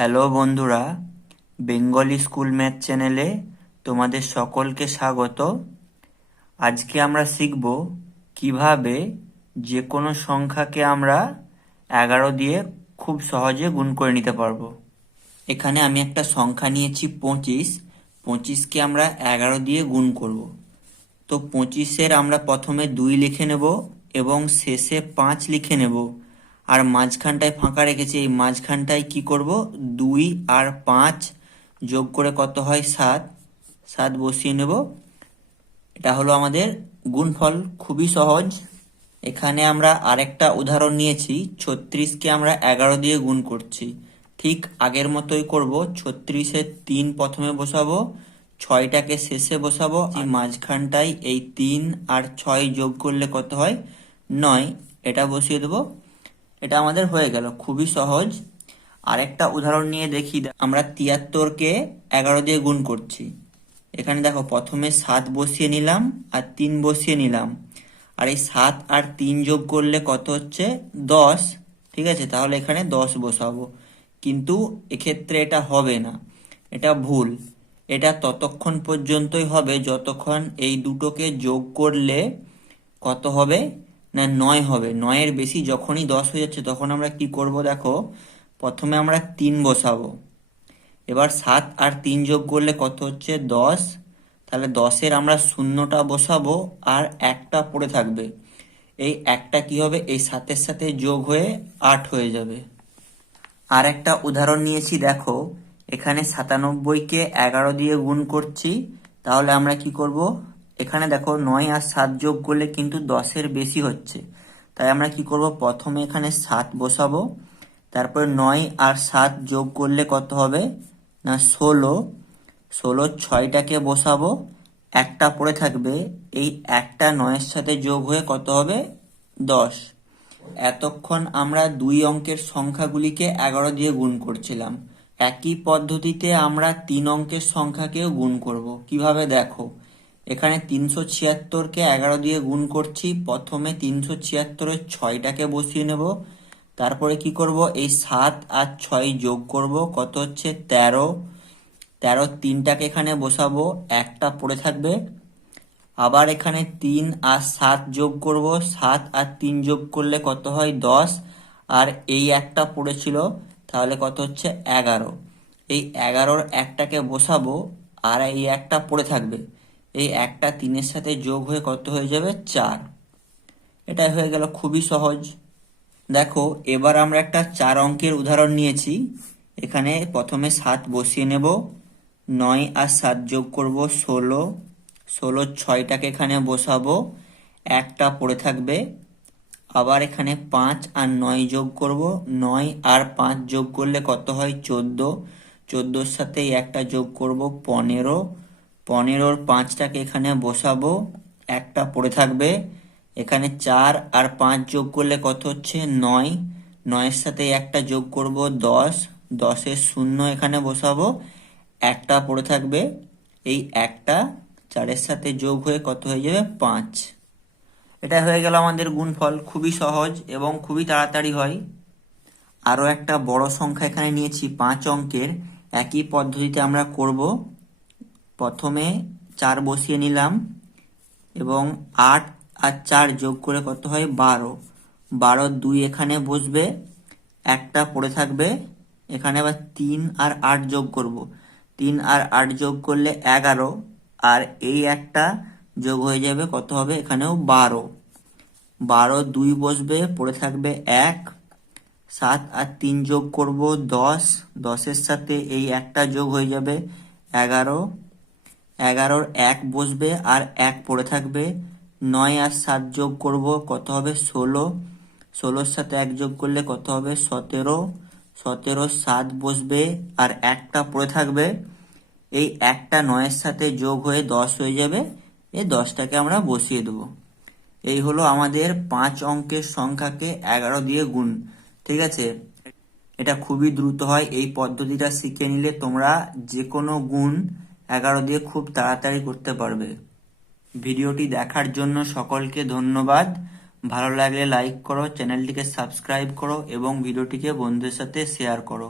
Hello বন্ধুরা, Bengali school math চ্যানেলে তোমাদের সকলকে স্বাগত। আজকে আমরা শিখব কিভাবে যে কোনো সংখ্যাকে আমরা 11 দিয়ে খুব সহজে গুণ করে নিতে পারবো। এখানে আমি একটা সংখ্যা নিয়েছি 25। 25কে আমরা 11 দিয়ে গুণ করব। তো 25-এর আমরা প্রথমে 2 লিখে নেব এবং শেষে 5 লিখে নেব। আর মাঝখানটায় ফাঁকা রেখেছি, এই মাঝখানটায় কি করব, 2 আর 5 যোগ করে কত হয় 7। 7 বসিয়ে নেব। এটা হলো আমাদের গুণফল, খুবই সহজ। এখানে আমরা আরেকটা উদাহরণ নিয়েছি, 36কে আমরা 11 দিয়ে গুণ করছি। ঠিক আগের মতোই করব। 36-এ 3 প্রথমে বসাবো, 6টাকে শেষে বসাবো, আর মাঝখানটায় এই 3 আর 6 যোগ করলে কত হয় 9। এটা বসিয়ে দেবো। এটা আমাদের হয়ে গেল, খুবই সহজ। আরেকটা উদাহরণ নিয়ে দেখি। আমরা 73কে 11 দিয়ে গুণ করছি। এখানে দেখো, প্রথমে 7 বসিয়ে নিলাম আর 3 বসিয়ে নিলাম। আর এই 7 আর 3 যোগ করলে কত হচ্ছে 10। ঠিক আছে, তাহলে এখানে 10 বসাবো। কিন্তু এক্ষেত্রে এটা হবে না, এটা ভুল। এটা ততক্ষণ পর্যন্তই হবে যতক্ষণ এই দুটোকে যোগ করলে কত হবে না 9 হবে। 9-এর বেশি যখনই 10 হয়ে যাচ্ছে তখন আমরা কি করব, দেখো, প্রথমে আমরা 3 বসাবো। এবার 7 আর 3 যোগ করলে কত হচ্ছে 10। তাহলে 10-এর আমরা শূন্যটা বসাবো আর একটা পড়ে থাকবে। এই একটা কি হবে, এই 7-এর সাথে যোগ হয়ে 8 হয়ে যাবে। আর একটা উদাহরণ নিয়েছি, দেখো, এখানে 97কে 11 দিয়ে গুণ করছি। তাহলে আমরা কি করব, এখানে দেখো 9 আর 7 যোগ করলে কিন্তু 10-এর বেশি হচ্ছে। তাই আমরা কি করব, প্রথমে এখানে 7 বসাবো, তারপরে 9 আর 7 যোগ করলে কত হবে না 16। 16 6টাকে বসাবো, একটা পড়ে থাকবে। এই একটা 9-এর সাথে যোগ হয়ে কত হবে 10। এতক্ষণ আমরা 2 অঙ্কের সংখ্যাগুলিকে 11 দিয়ে গুণ করছিলাম। একই পদ্ধতিতে আমরা 3 অঙ্কের সংখ্যাকেও গুণ করব। কিভাবে, দেখো, এখানে 376কে 11 দিয়ে গুণ করছি। প্রথমে 376-এর 6টাকে বসিয়ে নেব। তারপরে কি করব, এই 7 আর 6 যোগ করব, কত হচ্ছে 13। 13 3টাকে এখানে বসাবো, একটা পড়ে থাকবে। আবার এখানে 3 আর 7 যোগ করব, 7 আর 3 যোগ করলে কত হয় 10। আর এই একটা পড়েছিল, তাহলে কত হচ্ছে 11। এই 11-র একটাকে বসাবো আর এই একটা পড়ে থাকবে। এই একটা 3-এর সাথে যোগ হয়ে কত হয়ে যাবে 4। এটাই হয়ে গেল, খুবই সহজ। দেখো, এবার আমরা একটা 4 অঙ্কের উদাহরণ নিয়েছি। এখানে প্রথমে 7 বসিয়ে নেব, 9 আর 7 যোগ করব 16। 16 6টাকে এখানে বসাবো, একটা পড়ে থাকবে। আবার এখানে 5 আর 9 যোগ করব, 9 আর 5 যোগ করলে কত হয় 14। 14-র সাথে এই একটা যোগ করব 15। 15-র 5টাকে এখানে বসাবো, একটা পড়ে থাকবে। এখানে 4 আর 5 যোগ করলে কত হচ্ছে 9। 9-এর সাথে একটা যোগ করব 10। 10-এর শূন্য এখানে বসাবো, একটা পড়ে থাকবে। এই একটা 4-এর সাথে যোগ হয়ে কত হয়ে যাবে 5। এটা হয়ে গেল আমাদের গুণফল, খুবই সহজ এবং খুবই তাড়াতাড়ি হয়। আরও একটা বড় সংখ্যা এখানে নিয়েছি 5 অঙ্কের। একই পদ্ধতিতে আমরা করব। প্রথমে 4 বসিয়ে নিলাম এবং 8 আর 4 যোগ করে কত হয় 12। 12 2 এখানে বসবে, একটা পড়ে থাকবে। এখানে আবার 3 আর 8 যোগ করব। 3 আর 8 যোগ করলে 11। আর এই একটা যোগ হয়ে যাবে, কত হবে এখানেও 12। 12 2 বসবে, পড়ে থাকবে 1। 7 আর 3 যোগ করব 10। 10-এর সাথে এই একটা যোগ হয়ে যাবে 11। 11-র 1 বসবে আর 1 পড়ে থাকবে। 9 আর 7 যোগ করব, কত হবে 16। 16-র সাথে 1 যোগ করলে কত হবে 17। 17 7 বসবে আর একটা পড়ে থাকবে। এই একটা 9-এর সাথে যোগ হয়ে 10 হয়ে যাবে। এই 10টাকে আমরা বসিয়ে দেবো। এই হলো আমাদের 5 অঙ্কের সংখ্যাকে 11 দিয়ে গুণ। ঠিক আছে, এটা খুবই দ্রুত হয়। এই পদ্ধতিটা শিখে নিলে তোমরা যে কোনো গুণ 11 দিয়ে খুব তাড়াতাড়ি করতে পারবে। ভিডিওটি দেখার জন্য সকলকে ধন্যবাদ। ভালো লাগলে লাইক করো, চ্যানেলটিকে সাবস্ক্রাইব করো এবং ভিডিওটিকে বন্ধুদের সাথে শেয়ার করো।